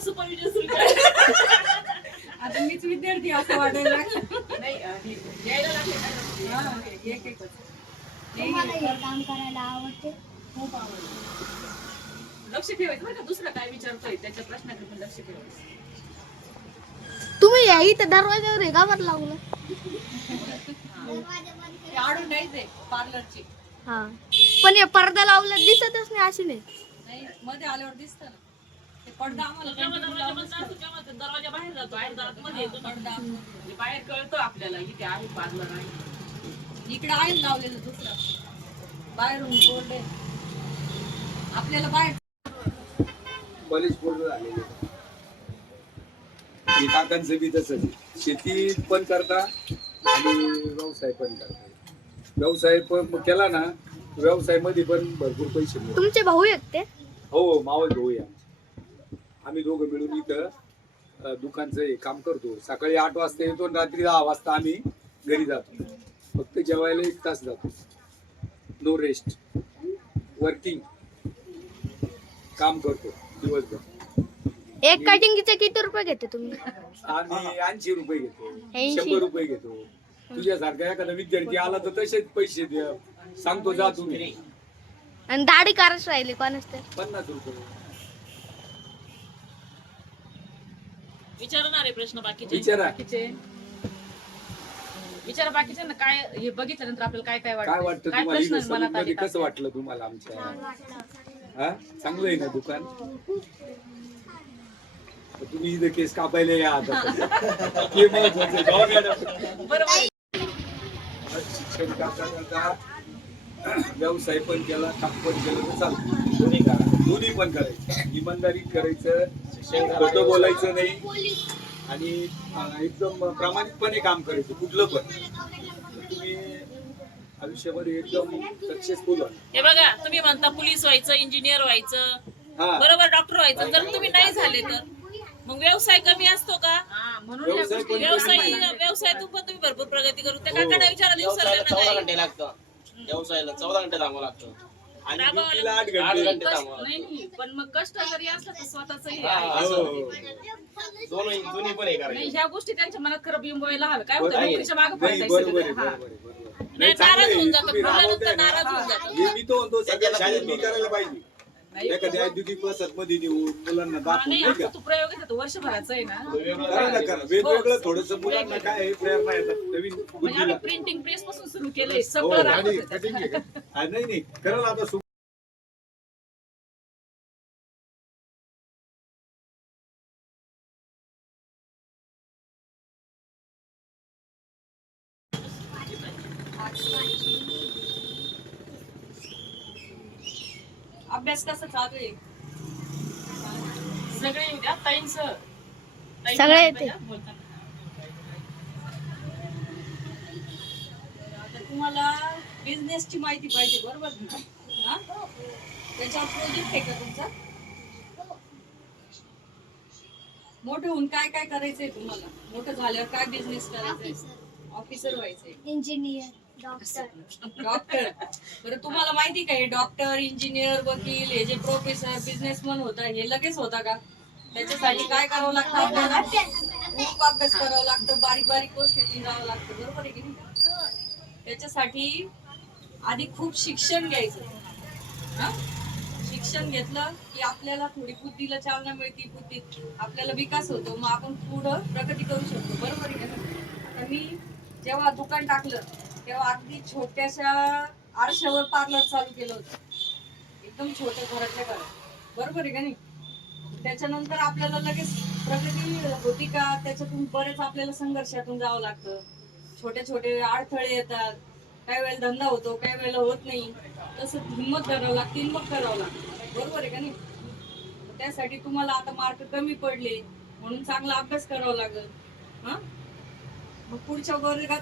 Supervision सुरू आता मीच विद्यार्थी असं वाटायला नाही हे. हा, एक एकच. तुम्हाला हे काम करायला आवडते? खूप आवडलं लक्ष ठेवायचं बरं का दुसरं काय विचारतोय? त्याच्या प्रश्नाकडे पण लक्ष ठेवायचं. तुम्ही या इथं दरवाजावर आहे का बरं लावलं आडून पार्लरची. हा. पण हे पडदा लावला दिसतच नाही अशी नाही. नाही मध्ये आल्यावर दिसत ना. पडदा आम्हाला दरवाजा बाहेर जातो येतो. पडदा म्हणजे बाहेर कळतं आपल्याला इथे आहे पार्लर आहे. इकडे आहे ना लावलेलं दुसरं. बाहेरून बोर्ड आहे. आपल्याला बाहेर बरेच पूर्ण झालेले हे काकांचं बी तसंच. शेती पण करता आणि व्यवसाय पण करता. व्यवसाय पण केला ना व्यवसायमध्ये पण भरपूर पैसे तुमचे भाऊ आहेत ते? हो मावळ भाऊ आहे आमचे. आम्ही दोघं मिळून इथं दुकानचं हे काम करतो. सकाळी आठ वाजता येतो आणि रात्री दहा वाजता आम्ही घरी जातो. फक्त जेवायला एक तास जातो. नो रेस्ट वर्किंग काम करतो दिवसभर. एक कटिंगचे किती रुपये घेते तुम्ही? आम्ही ऐंशी रुपये घेतो. 80? शंभर रुपये घेतो. तुझ्यासारखा एखादा विद्यार्थी आला तर तसेच पैसे द्या सांगतो जा तुम्ही. आणि दाढी कारच राहिली कोणाच पन्नास रुपये. विचारणार आहे प्रश्न बाकीचे. विचारा. बाकीचे. विचारा बाकीचे ना काय हे बघितल्यानंतर आपल्याला काय काय काय वाटतं? वाटतं काय तुम्हाला? प्रश्न मनात आले कसं वाटलं तुम्हाला आमच्या? हा? चांगलं आहे ना दुकान? तर तुम्ही इथं केस कापायला या आता. हे महत्वाचं आहे. जाऊ मॅडम. बरोबर शिक्षण करता करता व्यवसाय पण केला काम पण केलं तर चालतं. दोन्ही करा. दोन्ही पण करायचं. इमानदारी करायचं. खोटं बोलायचं नाही. आणि एकदम प्रामाणिकपणे काम करायचं कुठलं पण. तुम्ही आयुष्यामध्ये एकदम सक्सेसफुल हे बघा तुम्ही म्हणता पोलीस व्हायचं इंजिनियर व्हायचं. हा. बरोबर डॉक्टर व्हायचं. जर तुम्ही नाही झाले तर? मग व्यवसाय कमी असतो का? व्यवसाय. व्यवसायातून पण तुम्ही भरपूर प्रगती करू. त्या हो. काकांना विचारा दिवसाला चौदा घंटे लागतं. व्यवसायाला चौदा घंटे थांबावं लागतं. आणि ड्युटीला आठ घंटे नाही लागतं नाही पण मग कष्ट जरी असलं तर स्वतःच हे हा, आहे. असं. हो. दोन्ही दोन्ही पण हे नाही करायचं ह्या गोष्टी त्यांच्या मनात खरं बिंबवायला हवं काय होतं. नोकरीच्या मागे नाही पळताय बरोबर आहे सगळे. हा. बरोबर आहे, बरोबर आहे. नाही, चांगलं नाराज आहे. होऊन जातात. नाराज जातात. हे मी तो म्हणतो सगळ्या त्याच्याला शाळेत मी बरोबर. करायला पाहिजे नाही, एखाद्या औद्योगिक वसाहत मध्ये नेऊन मुलांना हा, दाखवून नाही नाही आमचा का तो प्रयोग आहे ना, तो वर्षभराचा आहे ना करा ना करा वेगवेगळं थोडस मुलांना काय आहे प्रेरणा येतात नवीन म्हणजे बुद्धीला आम्ही प्रिंटिंग प्रेस पासून सुरू केलंय हो सगळं आणि राबवतोय. कटिंग आहे का? हा, नाही नाही कराल आता अभ्यास कसा चालू आहे. सगळे उद्या ताईंच सगळे येते. तुम्हाला बिझनेसची माहिती पाहिजे बरोबर ना? हा? त्याच्यावर प्रोजेक्ट आहे का तुमचा? मोठं होऊन काय काय करायचंय तुम्हाला? मोठं झाल्यावर काय बिझनेस करायचंय? ऑफिसर व्हायचंय. इंजिनियर डॉक्टर बरं तुम्हाला माहिती का हे डॉक्टर इंजिनियर वकील हे जे प्रोफेसर बिझनेसमन होता हे लगेच होता का? त्याच्यासाठी काय करावं लागतं आपल्याला? खूप अभ्यास करावा लागतं बारीक बारीक गोष्टी जावं लागतं बरोबर आहे की नाही? त्याच्यासाठी आधी खूप शिक्षण घ्यायचं. हा? शिक्षण घेतलं की आपल्याला थोडी बुद्धीला चालना मिळते बुद्धीत आपल्याला विकास होतो मग आपण पुढं प्रगती करू शकतो बरोबर आहे का मी जेव्हा दुकान टाकलं तेव्हा अगदी छोट्याशा आरशावर पार्लर चालू केलं होतं. एकदम छोट्या घरातल्या घरात बरोबर आहे का नाही? त्याच्यानंतर आपल्याला लगेच प्रगती होती का? त्याच्यातून बरेच आपल्याला संघर्षातून जावं लागतं. छोटे छोटे अडथळे येतात. काही वेळेला धंदा होतो काही वेळेला होत नाही. तसं हिंमत करावं लागते हिंमत करावं लागतं. बरोबर आहे का नाही? त्यासाठी तुम्हाला आता मार्क कमी पडले. म्हणून चांगला अभ्यास करावा लागेल. हा? मग पुढच्या वर्गात